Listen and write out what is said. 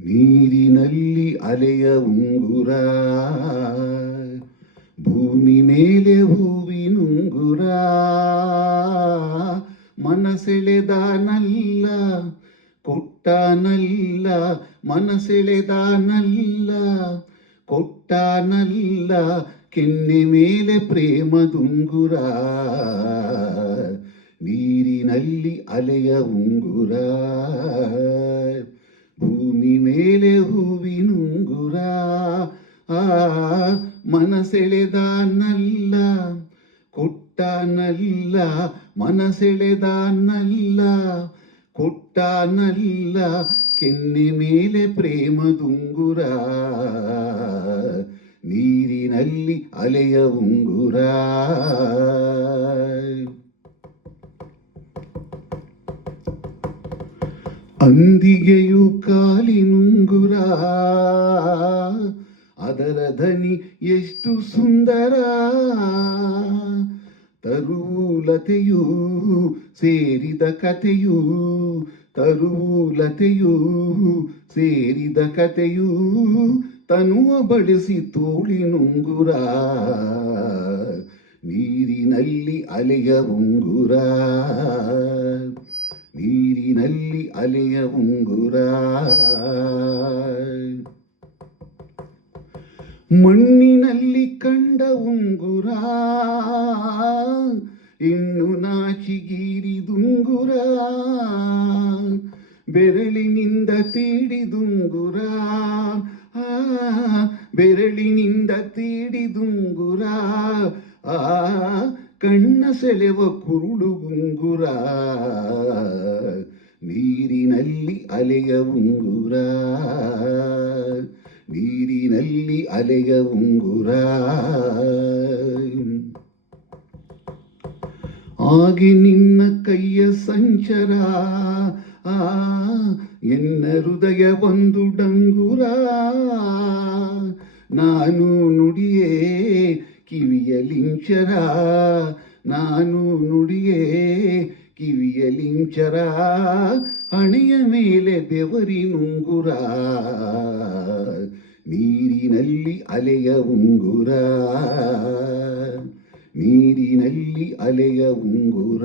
ನೀರಿನಲ್ಲಿ ಅಲೆಯ ಉಂಗುರ, ಭೂಮಿ ಮೇಲೆ ಹೂವಿನುಂಗುರ, ಮನಸೆಳೆದಾನಲ್ಲ ಕೊಟ್ಟಾನಲ್ಲ, ಮನಸೆಳೆದಾನಲ್ಲ ಕೊಟ್ಟಾನಲ್ಲ, ಕೆನ್ನೆ ಮೇಲೆ ಪ್ರೇಮದುಂಗುರ, ನೀರಿನಲ್ಲಿ ಅಲೆಯ ಉಂಗುರ, ಭೂಮಿ ಮೇಲೆ ಹೂವಿನುಂಗುರ, ಮನಸೆಳೆದಾನಲ್ಲ ಕೊಟ್ಟಾನಲ್ಲ, ಮನಸೆಳೆದಾನಲ್ಲ ಕೊಟ್ಟಾನಲ್ಲ, ಕೆನ್ನೆ ಮೇಲೆ ಪ್ರೇಮದುಂಗುರ, ನೀರಿನಲ್ಲಿ ಅಲೆಯ ಉಂಗುರ. ಅಂದಿಗೆಯು ಕಾಲಿನುಂಗುರ, ಅದರ ಧನಿ ಎಷ್ಟು ಸುಂದರ, ತರುಲತೆಯೂ ಸೇರಿದ ಕಥೆಯೂ, ತರುಲತೆಯೂ ಸೇರಿದ ಕಥೆಯೂ, ತನುವ ಬಳಸಿ ತೋಳಿನುಂಗುರ, ನೀರಿನಲ್ಲಿ ಅಲೆಯ ಉಂಗುರ, ನೀರಿನಲ್ಲಿ ಅಲೆಯ ಉಂಗುರ. ಮಣ್ಣಿನಲ್ಲಿ ಕಂಡ ಉಂಗುರ, ಇನ್ನು ನಾಚಿಗೀರಿದುಂಗುರ, ಬೆರಳಿನಿಂದ ತೀಡಿದುಂಗುರ, ಬೆರಳಿನಿಂದ ತೀಡಿದುಂಗುರ, ಕಣ್ಣ ಸೆಳೆವ ಕುರುಳು ಉಂಗುರ, ನೀರಿನಲ್ಲಿ ಅಲೆಯ ಉಂಗುರ, ನೀರಿನಲ್ಲಿ ಅಲೆಯ ಉಂಗುರ. ಹಾಗೆ ನಿನ್ನ ಕೈಯ ಸಂಚರ, ಎನ್ನ ಹೃದಯ ಒಂದು ಡಂಗುರ, ನಾನು ನುಡಿಯೇ ಕಿವಿಯಲಿಂಚರ, ನಾನು ನುಡಿಯೇ ಕಿವಿಯಲಿಂಚರ, ಹಣೆಯ ಮೇಲೆ ಬೆವರಿನುಂಗುರ, ನೀರಿನಲ್ಲಿ ಅಲೆಯ ಉಂಗುರ, ನೀರಿನಲ್ಲಿ ಅಲೆಯ ಉಂಗುರ.